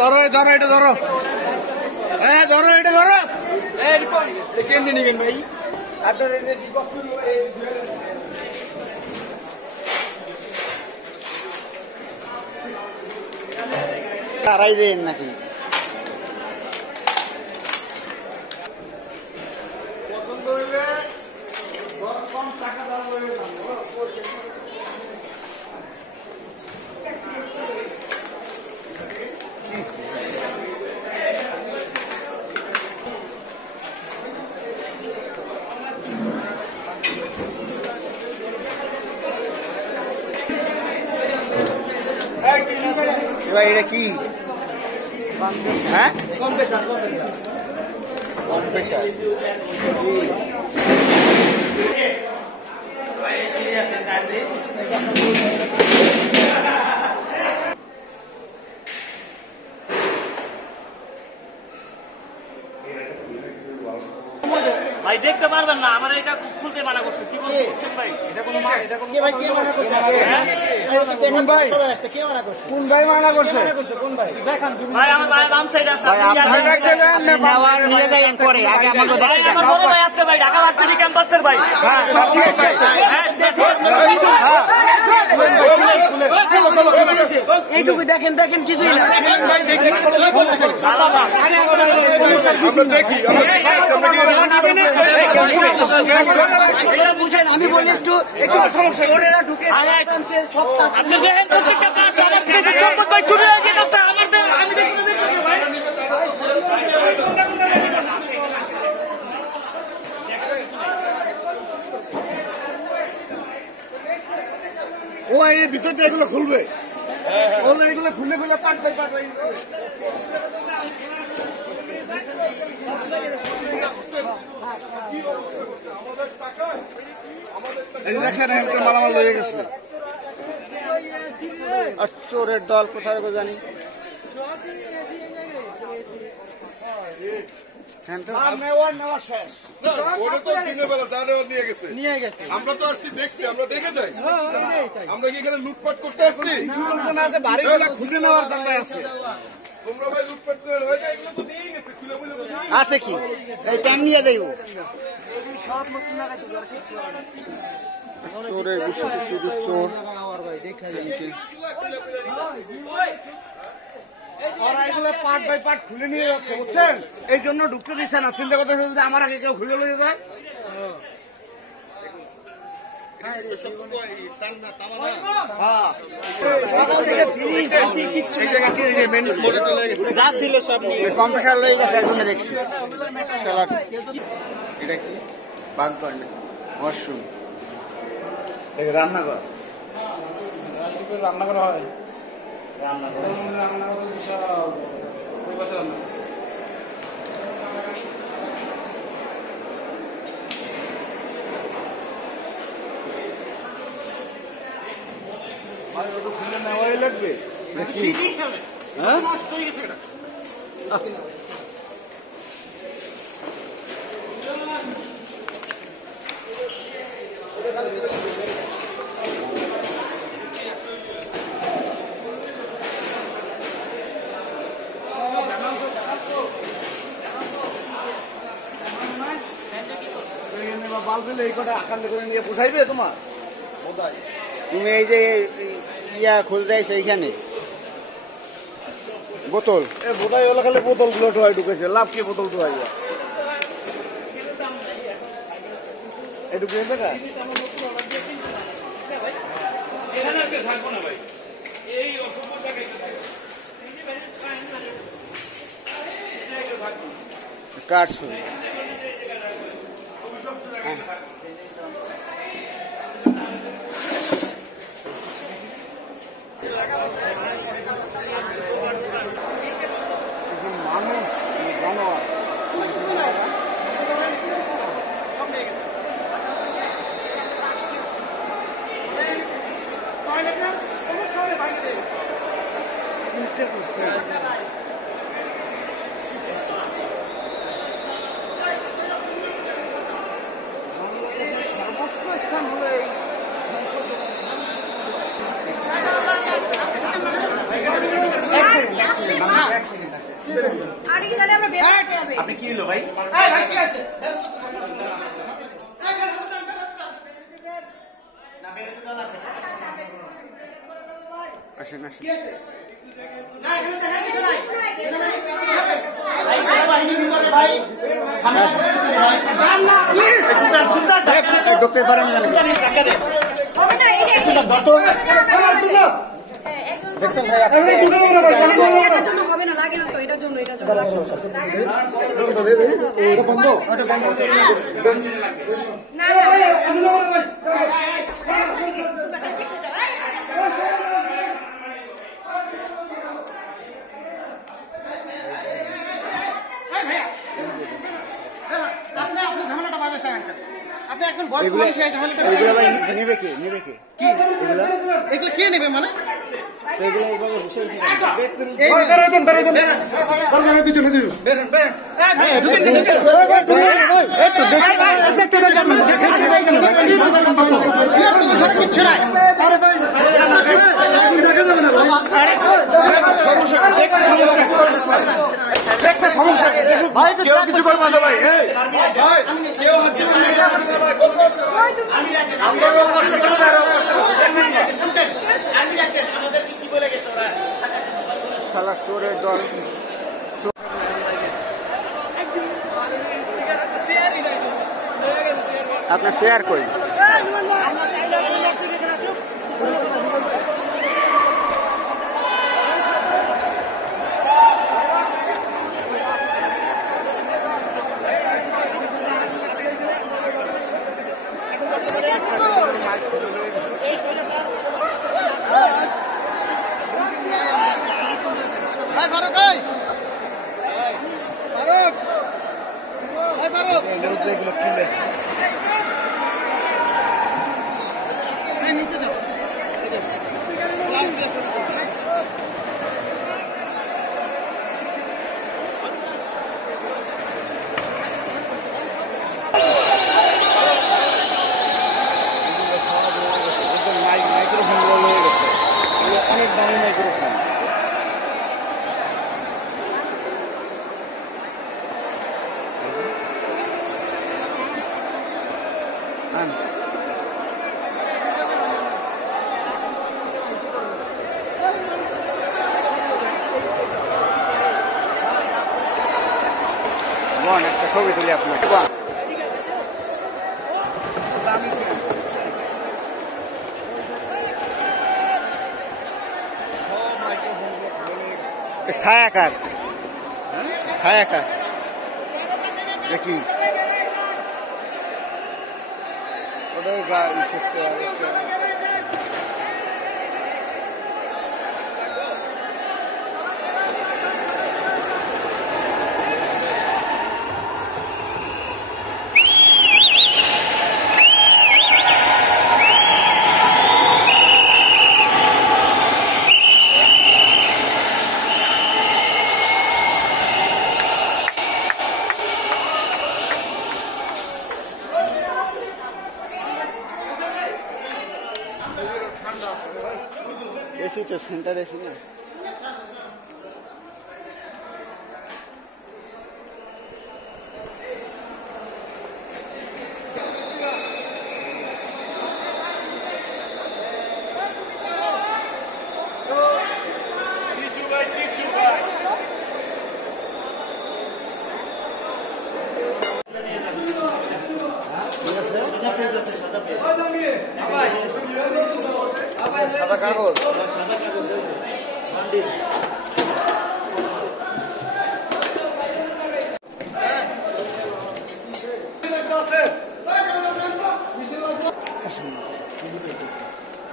ধরো ধরো এটা ধরো, হ্যাঁ ধরো এটা ধরো। কেমনি নিবেন ভাই আপনার? তারাই দেন নাকি? পছন্দ হইলে কম টাকা দাম হইলে এবার এটা কি? হ্যাঁ কম প্রেশার, কম প্রেশার কি? ভাই দেখতে পারবেন না, আমার এটা খুলতে মানা করছে। কি বলছেন ভাই? এটা কোনো ভাই কে মানা করছে? কোন ভাই? কে মানা করছে? কোন ভাই মানা করছে? কোন ভাই? দেখান ভাই, আমার ভাই বাম সাইড আছে। ভাই আপনি রাখবেন না, বাবা নিয়ে যাবেন পরে, আগে আমাকে ভাই আমার বড় ভাই আছে ভাই, ঢাকা ভার্সিটি ক্যাম্পাসের ভাই। হ্যাঁ সব ঠিক ভাই। এইটুকু দেখেন, দেখেন কিছুই না। আমরা দেখি এটা বুঝেন, আমি বলি একটু ঢুকে আপনি দেখেন প্রত্যেকটা কাজ আমার কিছু সম্পদ ভাই চুরি হয়ে যেতেছে আমাদের। আমি দেখতে ভাই ও এই ভিতরটা এগুলো খুলবে, এগুলো খুলে খুলে পাট বাই পাট বাই। মালামাল লয়ে গেছে। আর চোরের দল কোথায় জানি। আমরা তো আসছি দেখতে, আমরা দেখে যাই। আমরা কি এখানে লুটপাট করতে আসছি? খুলে নেওয়ার ধান্দা আছে। তোমরা ভাই লুটপাট করে হয়ে যায়, এগুলো তো নিয়ে গেছে, খুলে খুলে আছে কি এই টাইম নিয়ে যাইব। চোরের বিষয় শুধু চোর। ওরা এগুলো পার্ট বাই পার্ট খুলে নিয়ে যাচ্ছে, বুঝছেন? এই জন্য ঢুকতে দিচ্ছে না। চিন্তা করতেছে যদি আমার আগে কেউ খুলে নিয়ে যায়। কম্পিউটার লয়ে গেছে একজনে দেখছি। এটা কি? বাগবান ওয়াশরুম, রান্নাঘর। রান্না করা হয়, রান্না খুলে নেওয়াই লাগবে নাকি? হ্যাঁ বাল্ব এই কটা আকান্ত করে নিয়ে পোষাইবে তোমার? তুমি এই যে ইয়া খুলতে যাইছো এইখানে বোতল, বোধহয় হলো খালি বোতল গুলো ঢোয়াই ঢুকেছে। লাভ কি বোতল ঢোয়াই? ঢুকে দেখা কাটছো মানুষ জানোয়ার। চিন্তা করছে বাংলাদেশের সর্বোচ্চ স্থান হলো এই সংসদ। আপনি কি হলো ভাই? আসেন আসেন ঢুকতে পারেন না দেখছেন ভাই হবে না লাগে না তো এটার জন্য বন্ধ না এগুলো ভাই নেবে কে কি এগুলো কে নেবে মানে? তো এগুলো এইভাবে বসে কিচ্ছু নাই। ভাই কেউ কিছু করবো না ভাই ভাই কেউ হাত দিবেন না আমরা কষ্ট করে শালা চোরের দল আপনার শেয়ার করি এগুলো কিনবে মাইক্রোফোন হয়ে গেছে অনেক দামি মাইক্রোফোন একটা ছবি তুলি আপনার ছায়াকার দেখি এসি তো সেন্টার এসি না সাদা কাগজ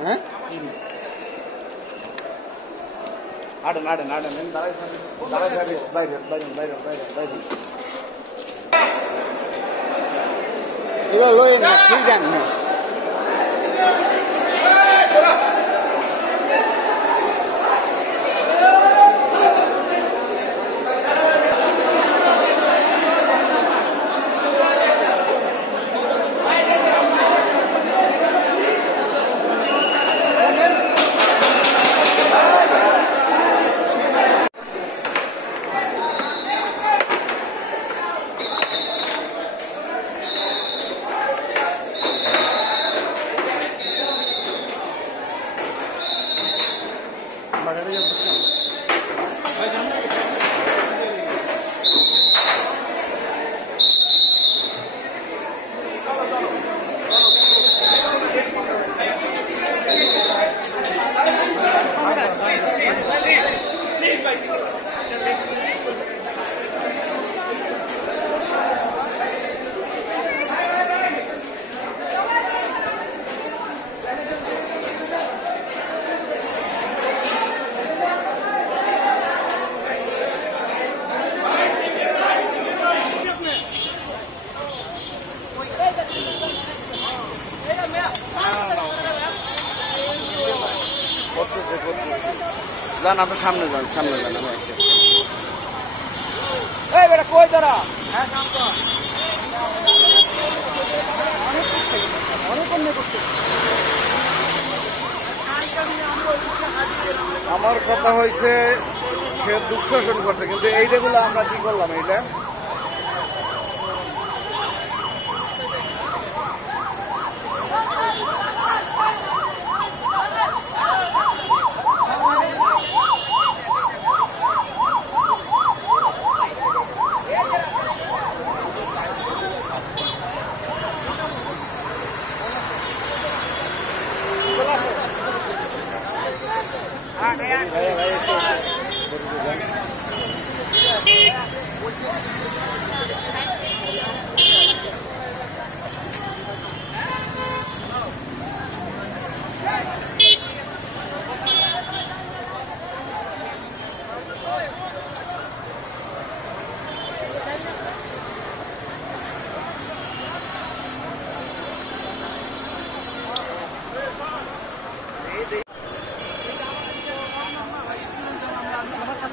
হ্যাঁ আড়েন দাঁড়াই সার্ভিস বাইরে এগুলো লই না ঠিক জান না করতেছে যান আপনি সামনে যান আমি আসছি। এই বেটা কই দাঁড়া আমার কথা হয়েছে সে দুঃশাসন করছে, কিন্তু এইটাগুলো আমরা কি করলাম এইটা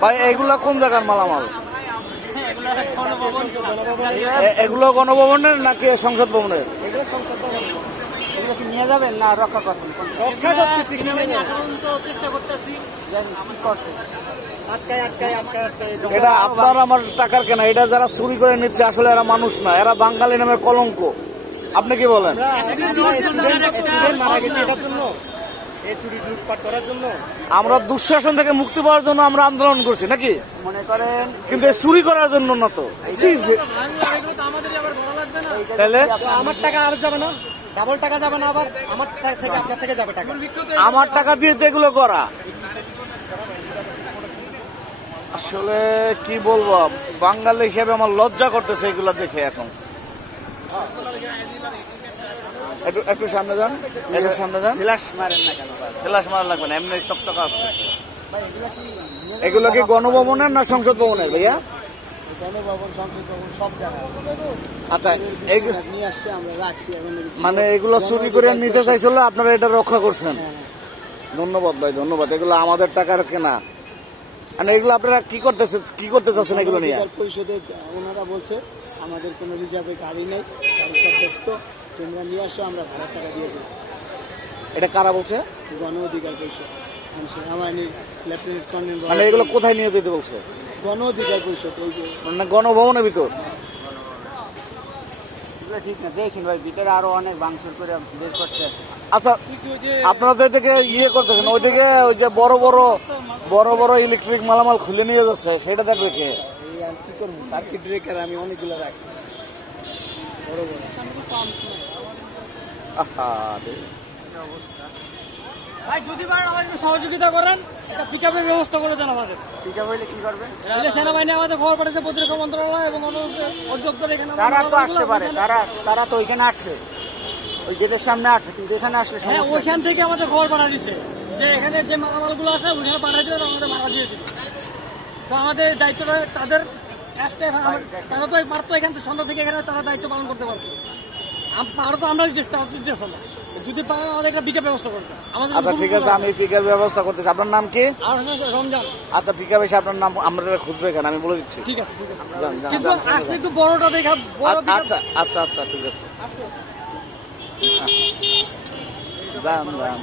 ভাই এগুলা কোন জায়গার মালামাল? এগুলো গণভবনের নাকি সংসদ ভবনের? নিয়ে যাবেন না রক্ষা করবেন? রক্ষা করতেছি চেষ্টা করতেছি এটা আপনার আমার টাকার কেনা, এটা যারা চুরি করে নিচ্ছে আসলে এরা মানুষ না, এরা বাঙালি নামের কলঙ্ক। আপনি কি বলেন? মারা গেছে এটার জন্য, এই চুরি লুটপাট করার জন্য। আমরা দুঃশাসন থেকে মুক্তি পাওয়ার জন্য আমরা আন্দোলন করছি নাকি, মনে করেন কিন্তু এই চুরি করার জন্য না তো। তাহলে আমার টাকা আর যাবে না, ডাবল টাকা যাবে না, আবার আমার থেকে আপনার থেকে যাবে টাকা। আমার টাকা দিয়ে তো এগুলো করা। আসলে কি বলবো, বাঙালি হিসেবে আমার লজ্জা করতেছে এগুলো দেখে। এখন একটু সামনে যান, একটু সামনে যান। ফ্ল্যাশ মারেন না কেন? ফ্ল্যাশ মারা লাগবে না, এমনি চকচকা আসতেছে। এগুলো কি গণভবনের না সংসদ ভবনের ভাইয়া? গণভবন, সংসদ ভবন সব জায়গায় আচ্ছা, নিয়ে আসছে, আমরা রাখছি। এখন মানে এগুলো চুরি করে নিতে চাইছিল, আপনারা এটা রক্ষা করছেন। ধন্যবাদ ভাই, ধন্যবাদ। এগুলো আমাদের টাকার কেনা, মানে এগুলো আপনারা কি করতে চাচ্ছেন এগুলো নিয়ে? পরিষদে ওনারা বলছে আমাদের কোনো রিজার্ভে গাড়ি নেই, গাড়ি সব ব্যস্ত, তোমরা নিয়ে আসো, আমরা ভাড়ার টাকা দিয়ে দেবো। এটা কারা বলছে? গণ অধিকার পরিষদ, সেনাবাহিনীর লেফটেন্যান্ট কর্নেল। মানে এগুলো কোথায় নিয়ে যেতে বলছে? গণ অধিকার পরিষদ, এই যে মানে গণভবনের ভিতর। ঠিক না, দেখেন ভাই ভিতরে আরো অনেক ভাঙচুর করে বের করতে। আচ্ছা, আপনাদের থেকে ইয়ে করতেছেন, ওইদিকে ওই যে বড় বড় ইলেকট্রিক মালামাল খুলে নিয়ে যাচ্ছে, সেটা দেখবে কে? আমি কি করবো, সার্কিট ব্রেকার আমি অনেকগুলো রাখছি বড় বড়। ভাই যদি পারেন আমাদের সহযোগিতা করেন, একটা পিকআপের ব্যবস্থা করে দেন আমাদের। ঠিক আছে, কি করবে? সেনাবাহিনী আমাদের খবর পাঠাচ্ছে, প্রতিরক্ষা মন্ত্রণালয় এবং অধিদপ্তর এখানে তারা তো আসতে পারে, তারা তো ওইখানে আসছে, ওই গেটের সামনে আসছে, কিন্তু এখানে আসলে হ্যাঁ, ওইখান থেকে আমাদের খবর পাঠা দিচ্ছে যে এখানে যে মালামালগুলো আছে ওইখানে পাঠা দিলে আমাদের ভাড়া দিয়ে দিবে। তো আমাদের দায়িত্বটা তাদের, তারা তো পারতো এখান থেকে সন্ধ্যা থেকে এখানে তারা দায়িত্ব পালন করতে পারতো। পারো তো আমরা দিতেছি, তারা দিতেছে না। যদি পারে আমাদের একটা পিকআপ ব্যবস্থা করতে। আচ্ছা ঠিক আছে, আমি পিকআপ ব্যবস্থা করতেছি। আপনার নাম কি? রমজান। আচ্ছা, পিকআপ এসে আপনার নাম আমরা খুঁজবে এখানে, আমি বলে দিচ্ছি। ঠিক আছে, ঠিক আছে, যান, যান, কিন্তু যান, আসলে একটু বড়টা দেখা। আচ্ছা আচ্ছা আচ্ছা, ঠিক আছে, যান যান।